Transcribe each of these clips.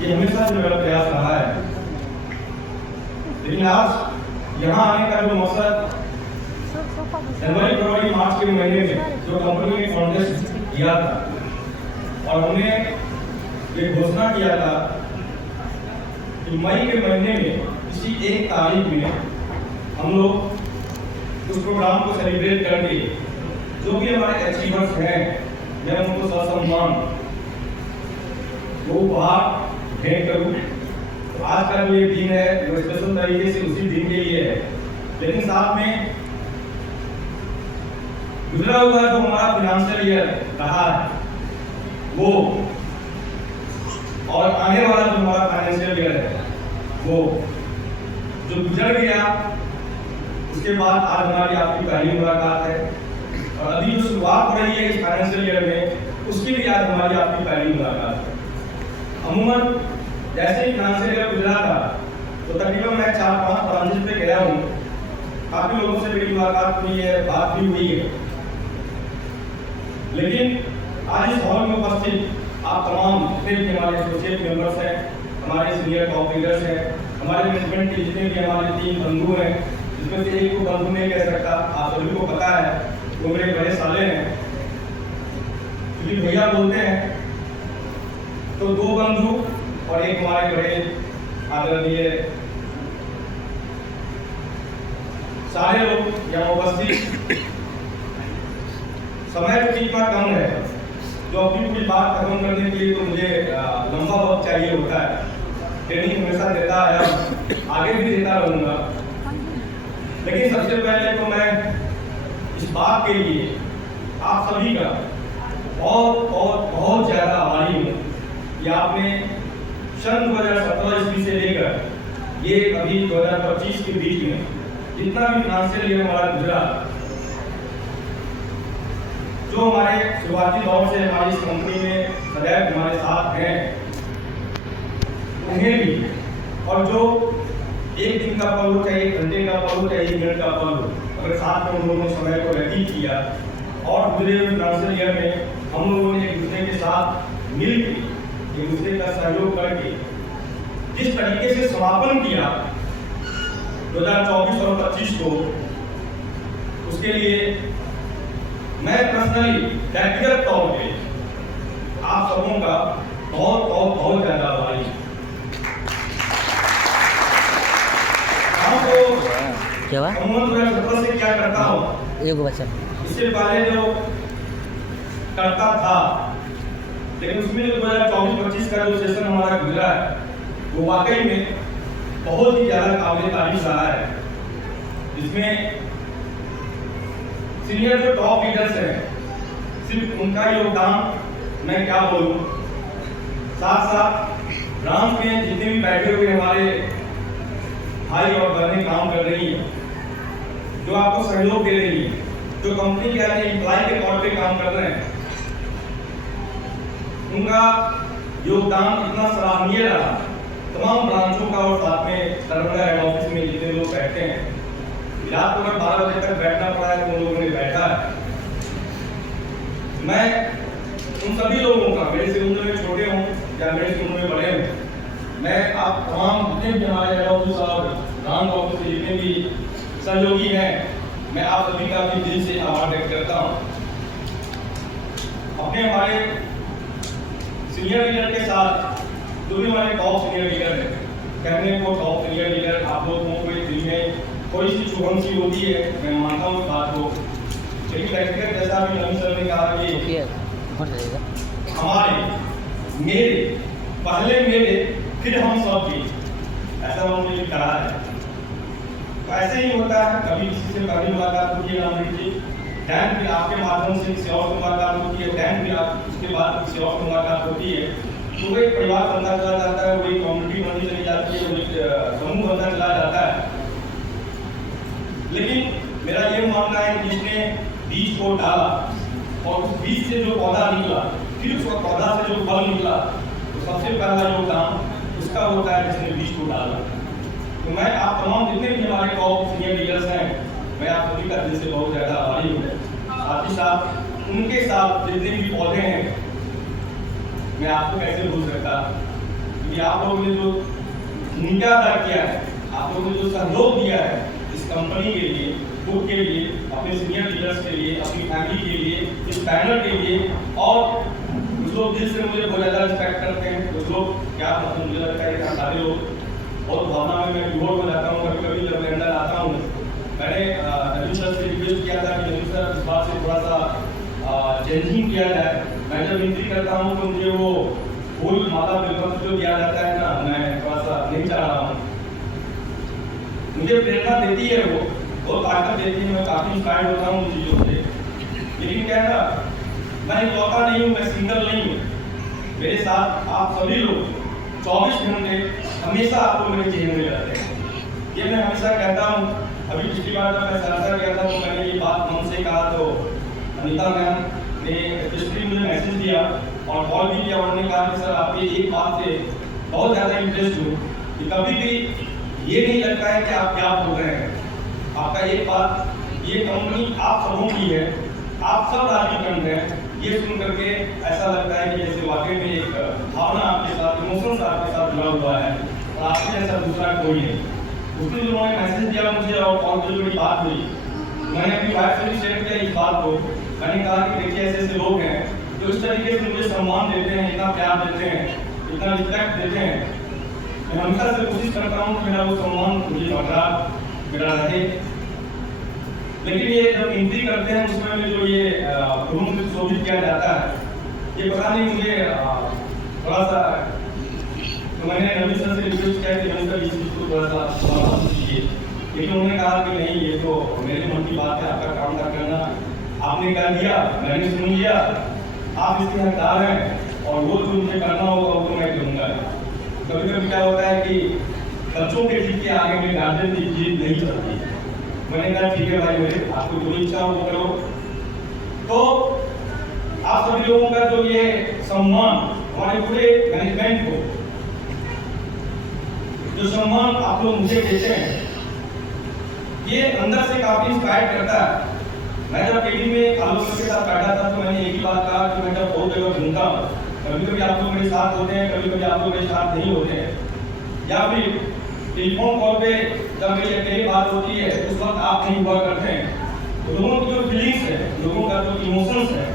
ये हमेशा से मेरा प्रयास रहा है। लेकिन आज यहाँ आने का जो मकसद जनवरी फरवरी मार्च के महीने में जो कंपनी ने कॉन्टेस्ट किया था और हमने ये घोषणा किया था कि मई के महीने में किसी एक तारीख में हम लोग उस प्रोग्राम को सेलिब्रेट करके जो भी हमारे अचीवर्स हैं मैं उनको ससम्मान वो उपहार भेंट करूँ। तो आज का जो ये दिन है वो स्पेशल तरीके से उसी दिन के लिए है, लेकिन साथ में गुजरा हुआ जो हमारा फाइनेंशियल ईयर रहा है वो और आने वाला जो हमारा फाइनेंशियल ईयर है वो जो गुजर गया उसके बाद आज हमारी आपकी पहली मुलाकात है और अभी जो शुरुआत हो रही है इस फाइनेंशियल ईयर में उसकी भी आज हमारी आपकी पहली मुलाकात है। अमूमन जैसे ही फाइनेंशियल ईयर गुजरा था तो तकरीबन मैं 4-5 ब्रांचेस पे गया हूँ, काफी लोगों से मेरी मुलाकात हुई है, बात भी हुई है, लेकिन आज इस हॉल में उपस्थित आप तमाम जितने भी हमारे एसोसिएट मेंबर्स हैं, हमारे सीनियर टॉप लीडर्स हैं, हमारे मैनेजमेंट के जितने भी हमारे 3 बंधु हैं, जिसमें से एक को बंधु नहीं कह सकता, आप सभी को पता है वो मेरे बड़े साले हैं, क्योंकि भैया बोलते हैं तो 2 बंधु और एक हमारे बड़े आदरणीय सारे लोग यहाँ उपस्थित। समय तो इतना कम है जो अपनी पूरी बात खत्म करने के लिए तो मुझे लंबा वक्त चाहिए होता है। ट्रेनिंग हमेशा देता है, आगे भी देता रहूँगा, लेकिन सबसे पहले तो मैं इस बात के लिए आप सभी का बहुत बहुत बहुत ज़्यादा आभारी हूँ कि आपने सन 2017 ईस्वी से लेकर ये अभी 2025 के बीच में जितना भी फाइनेंशियल ईयर हमारा गुजरा, जो हमारे शुरुआती दौर से हमारी इस कंपनी में सदैव हमारे साथ हैं उन्हें भी, और जो एक दिन का पल हो चाहे 1 घंटे का पल हो चाहे 1 मिनट का पल हो, अगर साथ में उन लोगों ने समय को व्यतीत किया और गुजरे हुए फाइनेंशियल ईयर में हम लोगों ने एक दूसरे के साथ मिलकर एक दूसरे का सहयोग करके जिस तरीके से समापन किया 2024 और 25 को, उसके लिए मैं पर्सनली व्यक्तिगत तौर पे आप सबों का बहुत बहुत बहुत ज्यादा आभारी हूँ। से क्या करता हूँ एक बच्चा इससे पहले जो करता था, लेकिन उसमें जो 2024-25 का जो सेशन हमारा गुजरा है वो वाकई में बहुत ही ज्यादा काबिल तारीफ रहा है। इसमें सीनियर जो टॉप लीडर्स हैं सिर्फ उनका योगदान मैं क्या बोलूं, साथ साथ ब्रांच में जितने भी बैठे हुए हमारे भाई और बहनें काम कर रही हैं, जो आपको सहयोग दे रही है, जो कंपनी के आगे एम्प्लॉय के तौर पे काम कर रहे हैं, उनका योगदान इतना सराहनीय रहा। तमाम ब्रांचों का और साथ में दरभंगा हेड ऑफिस में जितने लोग बैठे हैं, रात को अगर 12 बजे तक बैठना पड़ा है तो उन लोगों ने बैठा है। मैं उन सभी लोगों का, मेरे से उम्र में छोटे हों या मेरे से उम्र में बड़े हों, मैं आप तमाम जितने भी हमारे हेड ऑफिस और ब्रांच ऑफिस के जितने भी सहयोगी हैं, मैं आप सभी का भी दिल से आभार व्यक्त करता हूँ। अपने हमारे सीनियर लीडर के साथ जो भी हमारे टॉप सीनियर लीडर हैं, कहने को टॉप सीनियर लीडर आप लोगों को दिल में थोड़ी सी चुभन सी होती है, मैं मानता हूँ इस बात को, लेकिन व्यक्तिगत जैसा भी नवीन सर ने कहा कि हमारे मेरे पहले मेरे फिर हम सब की, ऐसा उन्होंने कहा है। तो ऐसे ही होता है, कभी किसी से पहली मुलाकात होती है राम जी, दैन फिर आपके माध्यम से किसी और से मुलाकात होती है, दैन फिर आप उसके बाद किसी और से मुलाकात होती है, तो वो एक परिवार बनता चला जाता है, वो एक कम्युनिटी बनती चली जाती है, वो एक समूह बनता चला जाता है। लेकिन मेरा ये मानना है कि जिसने बीज को डाला और उस बीज से जो पौधा निकला, फिर उस पौधा से जो फल निकला, तो सबसे पहला योगदान उसका होता है जिसने बीज को डाला। तो मैं आप तमाम जितने भी हमारे टॉप सीनियर लीडर्स हैं, मैं आप सभी का दिल से बहुत ज़्यादा आभारी हूँ। साथ ही साथ उनके साथ जितने भी पौधे हैं, मैं आपको कैसे भूल सकता, कि आप लोगों ने जो भूमिका अदा किया है, आप लोगों ने जो सहयोग दिया है इस कंपनी के लिए, ग्रुप के लिए, अपने सीनियर लीडर्स के लिए, अपनी फैमिली के लिए, इस बैनर के लिए, और कुछ लोग दिल से मुझे बहुत ज़्यादा रिस्पेक्ट करते हैं, कुछ लोग क्या मतलब मुझे लगता है कि सारे लोग बहुत भावना में, मैं विभोर में जाता हूँ, कभी कभी जब मैं अंदर आता हूँ। मैंने नवीन सर से रिक्वेस्ट किया था कि नवीन सर इस बात से थोड़ा सा चेंजिंग किया जाए। मैं जब एंट्री करता हूँ तो मुझे वो फूल माता बिल्कुल जो दिया जाता है ना, मैं थोड़ा सा नहीं चाह रहा हूँ। मुझे प्रेरणा देती है वो, बहुत ताकत देती है, मैं काफ़ी इंस्पायर्ड होता हूँ उन चीज़ों से। लेकिन क्या है ना, मैं इकलौता नहीं हूँ, मैं सिंगल नहीं हूँ, मेरे साथ आप सभी लोग 24 घंटे हमेशा आपको मेरे चेहरे में रहते हैं। ये मैं हमेशा कहता हूँ। अभी पिछली बार जब मैं सरसर गया था तो मैंने ये बात मन से कहा, तो अनीता मैम ने जिसने मुझे मैसेज दिया और कॉल भी किया, उन्होंने कहा कि सर आपकी एक बात से बहुत ज़्यादा इंटरेस्ट हूँ कि कभी भी ये नहीं लगता है कि आप क्या बोल रहे हैं। आपका एक बात, ये कंपनी आप सबों की है, आप सब राजनीतिक हैं, ये सुन करके ऐसा लगता है कि जैसे वाकई में एक भावना आपके साथ, इमोशंस आपके साथ जुड़ा हुआ है और आपके जैसा दूसरा कोई नहीं। उसने जो उन्होंने मैसेज दिया मुझे और कॉल पर जो मेरी बात हुई, मैंने अपनी वाइफ से भी शेयर किया इस बात को। मैंने कहा कि देखिए ऐसे ऐसे लोग हैं जो इस तरीके से मुझे सम्मान देते हैं, इतना प्यार देते हैं, इतना रिस्पेक्ट देते हैं। मैं हमेशा से कोशिश करता हूँ कि मेरा वो सम्मान मुझे बरकरार मेरा रहे। लेकिन ये जब एंट्री करते हैं उसमें में जो ये रूम से शोभित किया जाता है, ये पता नहीं मुझे थोड़ा सा, तो मैंने नवीन सर से रिक्वेस्ट किया कि नवीन सर इस चीज़ को थोड़ा सा कीजिए, लेकिन उन्होंने कहा कि नहीं, ये तो मेरे मन की बात है, आपका काम का करना, आपने कह दिया, मैंने सुन लिया, आप इसके हकदार हैं और वो जो मुझे करना होगा वो तो मैं करूँगा। कभी कभी क्या होता है कि बच्चों के जीत के आगे में गार्जियन की जीत नहीं चलती। मैंने कहा ठीक है भाई, मेरे आपको जो इच्छा हो वो करो। तो आप सभी लोगों का जो ये सम्मान, हमारे पूरे मैनेजमेंट को जो सम्मान आप लोग मुझे देते हैं, ये अंदर से काफी इंस्पायर करता है। मैं जब टीवी में आप लोगों के साथ बैठा था तो मैंने एक ही बात कहा कि मैं जब बहुत जगह घूमता हूँ, कभी कभी आप लोग मेरे साथ होते हैं, कभी कभी आप लोग मेरे साथ नहीं होते हैं, या फिर टेलीफोन कॉल पे जब मेरी अकेली बात होती है उस वक्त आप नहीं हुआ करते हैं, तो लोगों की जो फीलिंग्स है, लोगों का जो इमोशंस है,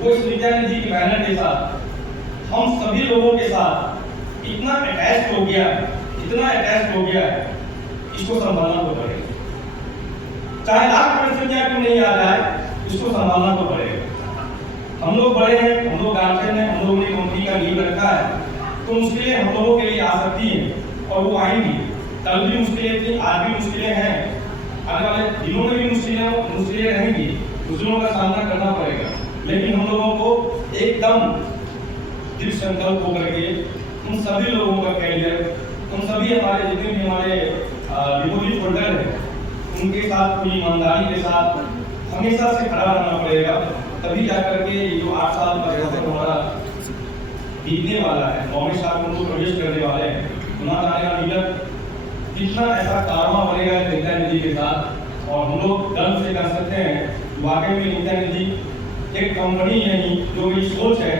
वो इस विद्यानिधि के बैनर के साथ हम सभी लोगों के साथ इतना अटैच हो गया, इतना अटैच हो गया है, इसको संभालना तो पड़ेगा। चाहे लाख जनसंख्या क्यों नहीं आ जाए, इसको संभालना तो पड़ेगा। हम लोग बड़े हैं, हम लोग गार्जियन हैं, हम लोगों ने कंपनी का लीड रखा है, तो मुश्किलें हम लोगों के लिए आ सकती हैं और वो आएंगी। कल भी मुश्किलें थी, आज भी मुश्किलें हैं, आने वाले दिनों में भी मुश्किलें रहेंगी, मुश्किलों का सामना करना पड़ेगा। लेकिन हम लोगों को एकदम दृढ़ संकल्प होकर के उन सभी लोगों का कैरियर, उन सभी हमारे जितने भी हमारे डिपोजिट होल्डर हैं, उनके साथ पूरी ईमानदारी के साथ हमेशा से खड़ा रहना पड़ेगा। तभी जा करके ये जो 8 साल का सफर हमारा बीतने वाला है, कॉमेडी साहब उनको प्रवेश करने वाले हैं, चुनाव आने वाला लीडर कितना ऐसा कारवा बनेगा नेता निधि के साथ। और हम लोग गर्व से कह सकते हैं वाकई में नेता निधि एक कंपनी नहीं, जो मेरी सोच है,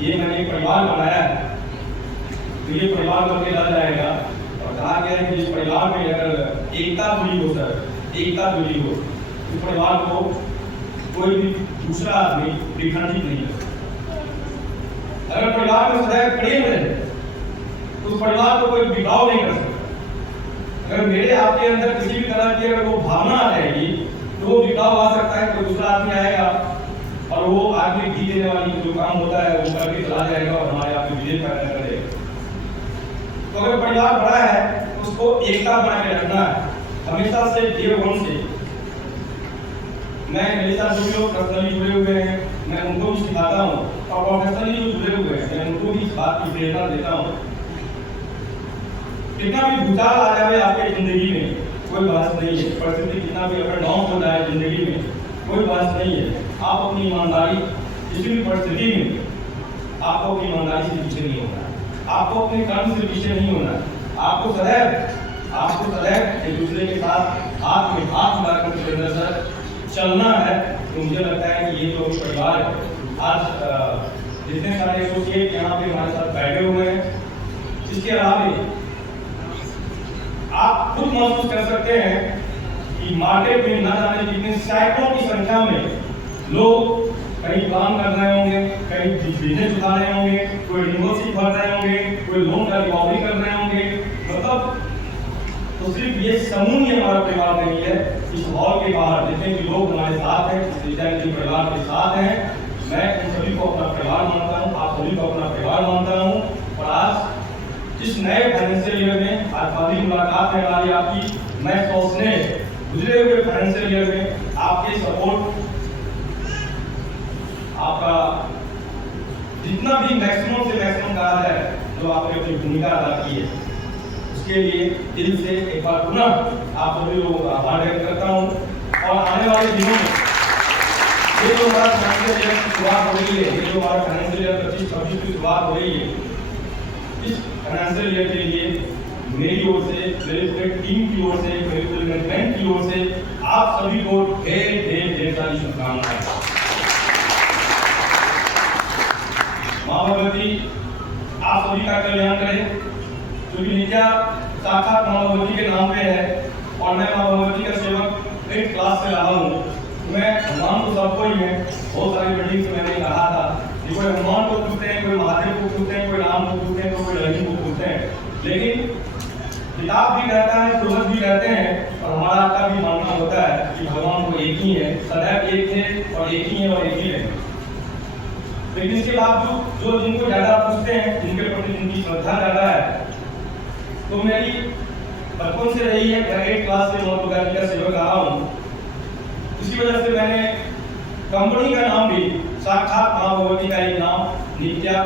ये मैंने एक परिवार बनाया है, तो ये परिवार करके रह जाएगा। और कहा गया है कि इस परिवार में अगर एकता जुड़ी हो, सर एकता जुड़ी हो, इस परिवार को कोई भी दूसरा आदमी विखंडित नहीं कर सकता। अगर परिवार में सदैव प्रेम है तो उस परिवार को कोई बिगाड़ नहीं कर सकता। अगर मेरे आपके अंदर किसी भी तरह की अगर वो भावना आ जाएगी तो वो बिगाड़ आ सकता है, कोई दूसरा आदमी आएगा और वो आदमी घी देने वाली जो काम होता है वो करके चला जाएगा और हमारे आपके विजय पैदा करेगा। तो अगर परिवार बड़ा है तो उसको एकता बना के रखना है हमेशा से, डे वन से। मैं मेरे साथ जो लोग पर्सनली जुड़े हुए हैं, मैं उनको भी सिखाता हूँ, और प्रोफेशनली जो जुड़े हुए हैं मैं उनको भी इस बात की प्रेरणा देता हूँ। कितना भी भूचाल आ जाए आपके जिंदगी में कोई बात नहीं है, परिस्थिति कितना भी अगर डाउन हो जाए जिंदगी में कोई बात नहीं है, आप अपनी ईमानदारी किसी भी परिस्थिति में आपको अपनी ईमानदारी से पीछे नहीं होना, आपको अपने कर्म से पीछे नहीं होना, आपको सदैव एक दूसरे के साथ हाथ में हाथ मिलाकर सुरेंद्र सर चलना है। तो मुझे लगता है कि ये जो परिवार है, आज जितने सारे एसोसिएट यहाँ पे हमारे साथ बैठे हुए हैं, इसके अलावा आप खुद महसूस कर सकते हैं कि मार्केट में न जाने कितने सैकड़ों की संख्या में लोग कहीं काम कर रहे होंगे, कहीं बिजनेस उठा रहे होंगे, कोई यूनिवर्सिटी भर रहे होंगे, कोई लोन का रिकवरी कर रहे होंगे। मतलब तो सिर्फ ये समूह ही हमारा परिवार नहीं है। इस हॉल के बाहर जितने भी लोग हमारे साथ हैं, इस विद्यार्थी परिवार के साथ हैं, मैं उन सभी को अपना परिवार मानता हूँ, आप सभी को अपना परिवार मानता हूँ। और आज इस नए फाइनेंशियल ईयर में आज पहली मुलाकात है हमारी आपकी, मैं सोचने गुजरे हुए फाइनेंशियल ईयर में आपके सपोर्ट, आपका जितना भी मैक्सिमम से मैक्सिमम कहा है जो आपने अपनी भूमिका अदा की है, उसके लिए दिल से एक बार पुनः आप सभी लोगों का आभार व्यक्त करता हूँ। और आने वाले दिनों में ये जो हमारा फाइनेंशियल ईयर की शुरुआत हो रही है, ये जो हमारा फाइनेंशियल ईयर 25-26 की शुरुआत हो रही है, इस फाइनेंशियल ईयर के लिए मेरी ओर से, मेरी पूरी टीम की ओर से, मेरी पूरी मैनेजमेंट की ओर से आप सभी को ढेर सारी शुभकामनाएं। माँ भगवती आप सभी का कल्याण करें, क्योंकि नित्या साक्षात माँ भगवती के नाम पे है और मैं माँ भगवती का सेवक 8 क्लास से रहा हूँ। मैं भगवान तो सबको ही है, बहुत सारी मीटिंग्स में मैंने कहा था कि कोई हनुमान को पूछते हैं, कोई महादेव को पूछते हैं, कोई राम को पूछते हैं, तो कोई लक्ष्मी को पूछते हैं। लेकिन किताब भी कहता है, पूर्वज भी कहते हैं और हमारा आपका भी मानना होता है कि भगवान को एक ही है, सदैव एक थे और एक ही है और एक ही रहेंगे। लेकिन इसके बावजूद जो जिनको ज्यादा पूछते हैं, उनके प्रति जिनकी श्रद्धा ज्यादा है, तो मेरी बचपन से रही है, मैं 8 क्लास से माँ दुर्गा जी का सेवक रहा हूँ। इसी वजह से मैंने कंपनी का नाम भी साक्षात माँ भगवती का एक नाम नित्या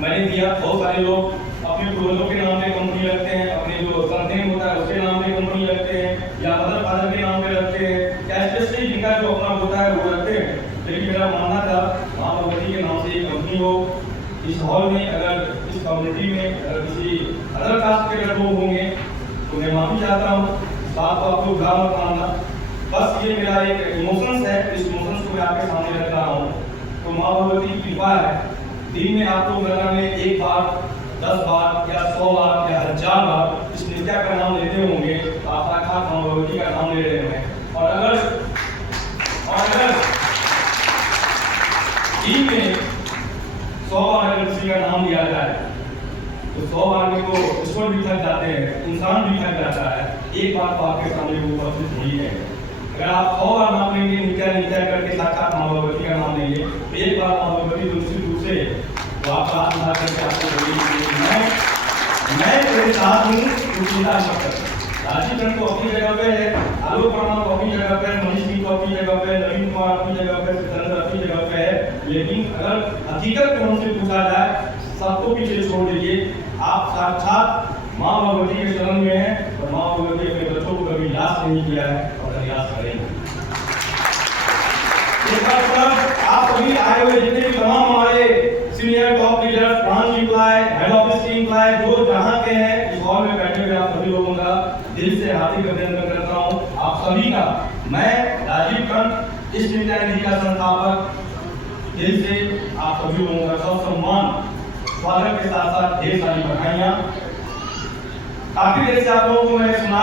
मैंने दिया। बहुत सारे लोग अपने पूर्वजों के नाम पे कंपनी रखते हैं, अपने जो सरनेम होता है उसके नाम पे कंपनी रखते हैं, या मदर फादर के नाम पे रखते हैं, या स्पेशली जिनका जो अपना होता है वो रखते हैं। लेकिन मेरा मानना था माँ भगवती के नाम से एक कंपनी हो। इस हॉल में अगर इस कम्युनिटी में अगर किसी अदर कास्ट के अगर लोग होंगे तो मैं माफी चाहता हूँ, बात को आप लोग बुरा मत मानना। बस ये मेरा एक इमोशंस है, इस इमोशंस को मैं आपके सामने रख रहा हूँ। तो माँ भगवती की कृपा है, दिन में आप लोग गंगा में 1 बार, 10 बार या 100 बार या 1000 बार इस नित्या का नाम लेते होंगे, तो आप साक्षात माँ भगवती का नाम ले रहे हैं। और अगर दिन में 100 बार अगर किसी का नाम लिया जाए तो 100 बार में तो ईश्वर भी थक जाते हैं, इंसान भी थक जाता है। एक बात तो आपके सामने वो उपस्थित हुई है, अगर आप 100 बार नाम लेंगे, नित्या नित्या करके साक्षात माँ भगवती का नाम लेंगे, तो एक बार माँ भगवती दूसरी रूप से तो आप हाथ उठा करके आपको मैं तेरे साथ हूँ, तो चिंता मत कर। राजीव गंज को अपनी जगह पे है, आलोक वर्मा को अपनी जगह पे, मनीष सिंह को अपनी जगह पे, नवीन कुमार अपनी जगह पे, सिकंदर अपनी जगह पे है। लेकिन अगर हकीकत को हमसे पूछा जाए, सबको पीछे छोड़ दीजिए, आप साक्षात माँ भगवती के शरण में हैं और माँ भगवती अपने बच्चों को कभी निराश नहीं किया है और निराश करेंगे। आप सभी आए हुए जितने भी तमाम हमारे senior top leaders, branch employ, head office के एम्प्लॉय जो जहाँ के हैं, इस हॉल में बैठे हुए आप सभी लोगों का दिल से हार्दिक अभिनंदन करता हूँ। आप सभी का मैं राजीव गंज इस नित्या निधि का संस्थापक दिल से आप सभी लोगों का सब सम्मान, स्वागत के साथ साथ ढेर सारी बधाइयाँ। काफी देर से आप लोगों को मैंने सुना